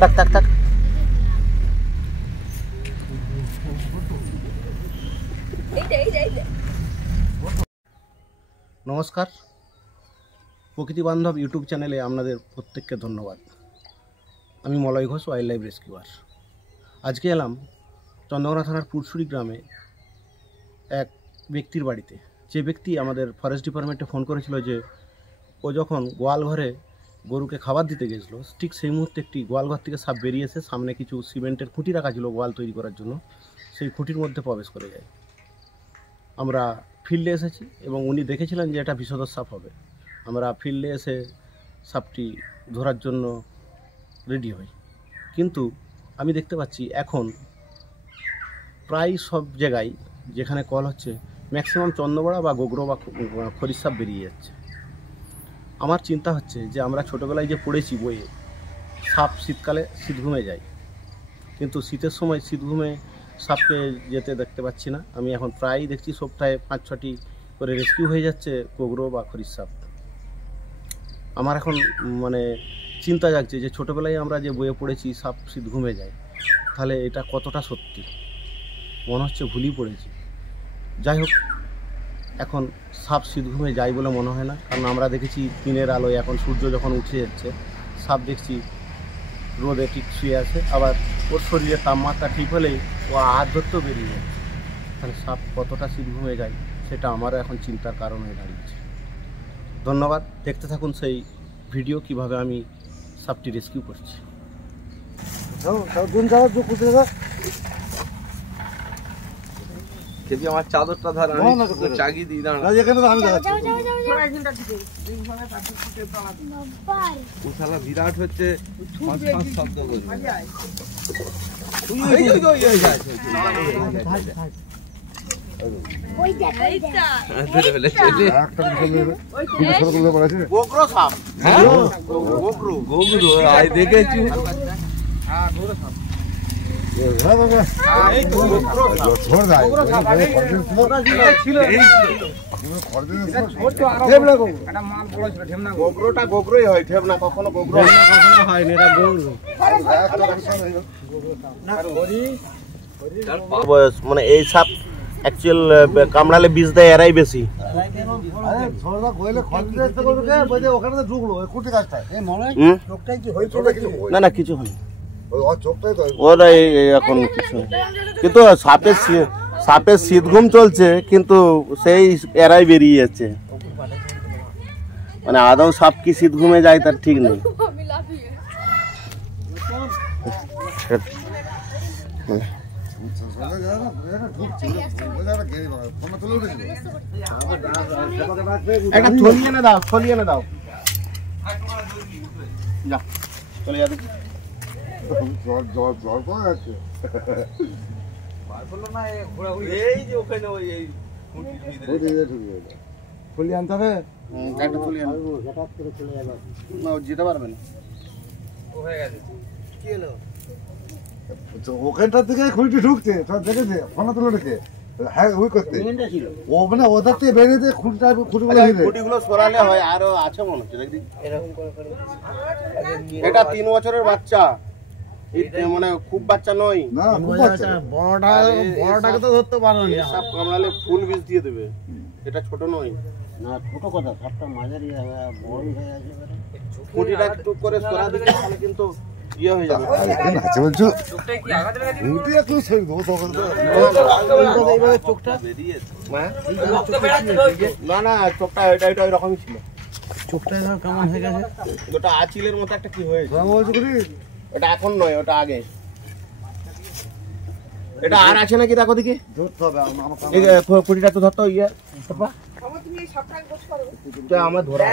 টাক টাক টাক। নমস্কার, প্রকৃতি বান্ধব ইউটিউব চ্যানেলে আপনাদের প্রত্যেককে ধন্যবাদ। আমি Malay Ghosh, wild life rescuer. আজকে এলাম চন্দ্রকোনা থানার পুরসুরি গ্রামে এক ব্যক্তির বাড়িতে। যে ব্যক্তি আমাদের ফরেস্ট ডিপার্টমেন্টে ফোন করেছিল যে ও যখন গোয়াল ঘরে গরুকে খাবার দিতে গেছিল, ঠিক সেই মুহূর্তে একটি গোয়ালঘর থেকে সাপ বেরিয়েছে। সামনে কিছু সিমেন্টের খুঁটি রাখা ছিল গোয়াল তৈরি করার জন্য, সেই খুঁটির মধ্যে প্রবেশ করে যায়। আমরা ফিল্ডে এসেছি এবং উনি দেখেছিলেন যে এটা বিষধর সাপ হবে। আমরা ফিল্ডে এসে সাপটি ধরার জন্য রেডি হই, কিন্তু আমি দেখতে পাচ্ছি এখন প্রায় সব জায়গায় যেখানে কল হচ্ছে ম্যাক্সিমাম চন্দ্রবড়া বা গোগরো বা খরির সাপ বেরিয়ে যাচ্ছে। আমার চিন্তা হচ্ছে যে আমরা ছোটোবেলায় যে পড়েছি বইয়ে, সাপ শীতকালে শীতঘুমে যায়, কিন্তু শীতের সময় শীতঘুমে সাপকে যেতে দেখতে পাচ্ছি না। আমি এখন প্রায়ই দেখছি সপ্তাহে 5-6টি করে রেস্কিউ হয়ে যাচ্ছে গোগরো বা খরির সাপ। আমার এখন চিন্তা জাগছে যে ছোটোবেলায় আমরা যে বইয়ে পড়েছি সাপ শীতঘুমে যায়, তাহলে এটা কতটা সত্যি মনে হচ্ছে ভুলই পড়েছি। যাই হোক, এখন সাপ শীতঘুমে যায় বলে মনে হয় না, কারণ আমরা দেখেছি দিনের আলোয় এখন সূর্য যখন উঠে যাচ্ছে সাপ দেখছি রোদে ঠিক শুয়ে আছে, আবার ওর শরীরের তাপমাত্রা ঠিক হলেই ও হাত ধরতেও বেরিয়ে যাচ্ছে। তাহলে সাপ কতটা শীতঘুমে যায় সেটা আমারও এখন চিন্তার কারণ হয়ে দাঁড়িয়েছে। ধন্যবাদ, দেখতে থাকুন সেই ভিডিও কিভাবে আমি সাপটি রেস্কিউ করছি। আমার চাদরটা ধর চাগি দিই না, বিরাট হচ্ছে শব্দ দেখেছি। এই সাপ অ্যাকচুয়াল কামড়ালে বিষ দেয়, এরাই বেশি। না না, কিছু হয়নি, ওরা এখন কিছু, কিন্তু সাপের শীতঘুম চলছে, কিন্তু সেই এরাই বেরিয়ে যাচ্ছে। আদৌ সাপ কি শীতঘুমে যায় তার ঠিক নেই। একটা থলি এনে দাও, থলি এনে দাও, যা চলে যা। দেখি আনতে হবে, যেতে পারবেন ওখানটার দিকে খুঁটি ঢুকছে, সব দেখেছে ফোন তুলে রেখে। হ্যাঁ, ওই করতে ও ওদের থেকে বেরিয়ে খুঁটিগুলো সরালে হয়। আরো আছে মনে হচ্ছে, দেখি এটা 3 বছরের বাচ্চা, খুব বাচ্চা নয়, বড়টাকে তো ধরতে পারো না। সাপ কামড়ালে ফুল বিষ দিয়ে দেবে, এটা ছোট নয় না। ছোট কথা, সাপটা মাঝারি বড় হয়ে আছে। খুঁটিটা একটু করে সরা দিলে তাহলে কিন্তু ইয়ে হয়ে যাবে। না না, চোখটা এটা এরকমই ছিল। চোখটা কেমন হয়ে গেছে, ওটা আঁচিলের মতো একটা কি হয়েছে। ওটা এখন নয়, ওটা আগে। এটা আর আছে নাকি দেখো দিকে, খুঁটিটা তো ধরতো। ইয়ে আমার ধরা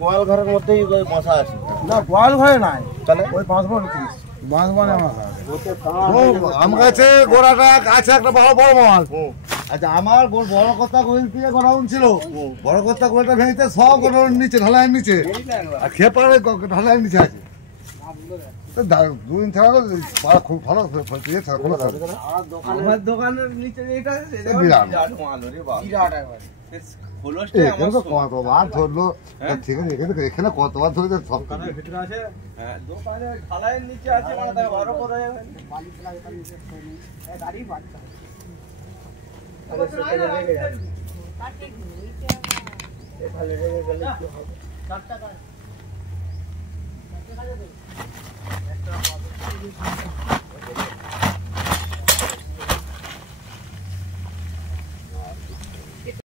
গোয়াল ঘরের মধ্যেই মশা আছে। না, গোয়াল ঘরে নাই, তাহলে ওই বাঁশবনে আম গাছে গোড়াটা আছে একটা বড় বড় মাল, আচ্ছা আমার বড় কথা গোল দিয়ে গোডাউন ছিল, বড় কথা গোলটা ভেঙেছে সব গোডাউন নিচে, ঢালাইয়ের নিচে, আর খেপারে ঢালাইয়ের নিচে আছে। দুদিন ছাড়া খুব ভালো আমার দোকানের নিচে এটা বিরাট। বিরাট মাল রে বাবা। কতবার ধরলো, ঠিক আছে এখানে কতবার ধরেছে সব হ্যাঁ, দোকানে ঢালাইয়ের নিচে আছে মানে তার বড় করে একটা